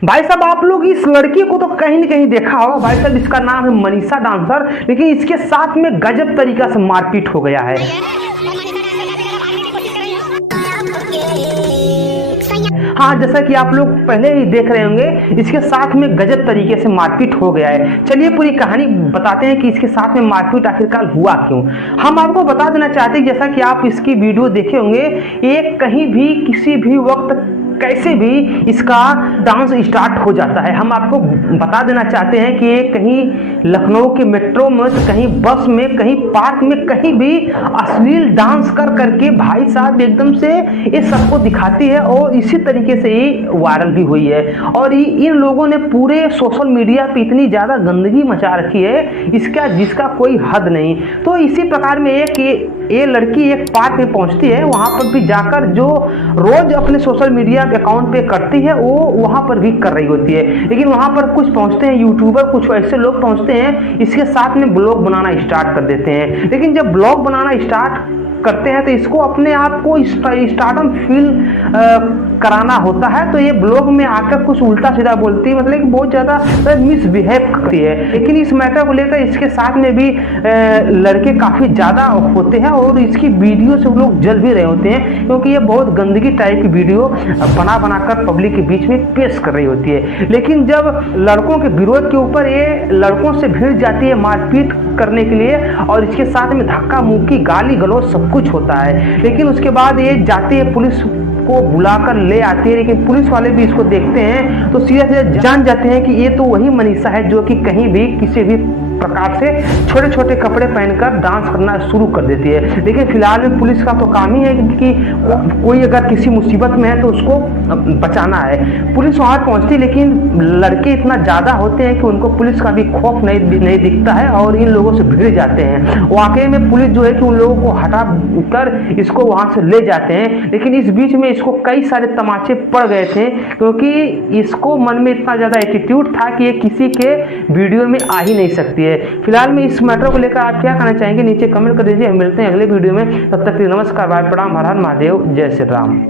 भाई साहब, आप लोग इस लड़की को तो कहीं न कहीं देखा होगा। भाई साहब, इसका नाम है मनीषा डांसर, लेकिन इसके साथ में गजब तरीका से मारपीट हो गया है। हाँ, जैसा कि आप लोग पहले ही देख रहे होंगे, इसके साथ में गजब तरीके से मारपीट हो गया है। चलिए पूरी कहानी बताते हैं कि इसके साथ में मारपीट आखिरकार हुआ क्यों। हम आपको बता देना चाहते हैं, जैसा कि आप इसकी वीडियो देखे होंगे, ये कहीं भी किसी भी वक्त कैसे भी इसका डांस स्टार्ट हो जाता है। हम आपको बता देना चाहते हैं कि ये कहीं लखनऊ के मेट्रो में, कहीं बस में, कहीं पार्क में, कहीं भी अश्लील डांस कर करके भाई साहब एकदम से ये सबको दिखाती है, और इसी तरीके से ये वायरल भी हुई है। और इन लोगों ने पूरे सोशल मीडिया पे इतनी ज़्यादा गंदगी मचा रखी है जिसका कोई हद नहीं। तो इसी प्रकार में ये लड़की एक पार्क में पहुंचती है, वहां पर भी जाकर जो रोज अपने सोशल मीडिया अकाउंट पे करती है वो वहां पर भी कर रही होती है। लेकिन वहां पर कुछ पहुंचते हैं यूट्यूबर, कुछ ऐसे लोग पहुंचते हैं, इसके साथ में ब्लॉग बनाना स्टार्ट कर देते हैं। लेकिन जब ब्लॉग बनाना स्टार्ट करते हैं तो इसको अपने आप को स्टार्डम फील कराना होता है, तो ये ब्लॉग में आकर कुछ उल्टा सीधा बोलती है, मतलब कि बहुत ज़्यादा मिसबिहेव करती है। लेकिन इस मैटर को लेकर इसके साथ में भी लड़के काफ़ी ज़्यादा होते हैं, और इसकी वीडियो से लोग जल भी रहे होते हैं, क्योंकि ये बहुत गंदगी टाइप की वीडियो बनाकर पब्लिक के बीच में पेश कर रही होती है। लेकिन जब लड़कों के विरोध के ऊपर ये लड़कों से भिड़ जाती है मारपीट करने के लिए, और इसके साथ में धक्का मुक्की, गाली गलौज सब कुछ होता है। लेकिन उसके बाद ये जाती है, पुलिस को बुलाकर ले आती है। लेकिन पुलिस वाले भी इसको देखते हैं तो सीधे सीधे जान जाते हैं कि ये तो वही मनीषा है जो कि कहीं भी किसी भी प्रकार से छोटे छोटे कपड़े पहनकर डांस करना शुरू कर देती है। लेकिन फिलहाल में पुलिस का तो काम ही है कि कोई अगर किसी मुसीबत में है तो उसको बचाना है। पुलिस वहां पहुंचती है, लेकिन लड़के इतना ज़्यादा होते हैं कि उनको पुलिस का भी खौफ नहीं दिखता है, और इन लोगों से भिड़ जाते हैं। वाकई में पुलिस जो है कि उन लोगों को हटा कर इसको वहां से ले जाते हैं। लेकिन इस बीच में इसको कई सारे तमाचे पड़ गए थे, क्योंकि इसको मन में इतना ज़्यादा एटीट्यूड था कि ये किसी के वीडियो में आ ही नहीं सकती है। फिलहाल में इस मैटर को लेकर आप क्या कहना चाहेंगे, नीचे कमेंट कर दीजिए। हम मिलते हैं अगले वीडियो में, तब तक के लिए नमस्कार, बाय, प्रणाम, हर हर महादेव, जय श्री राम।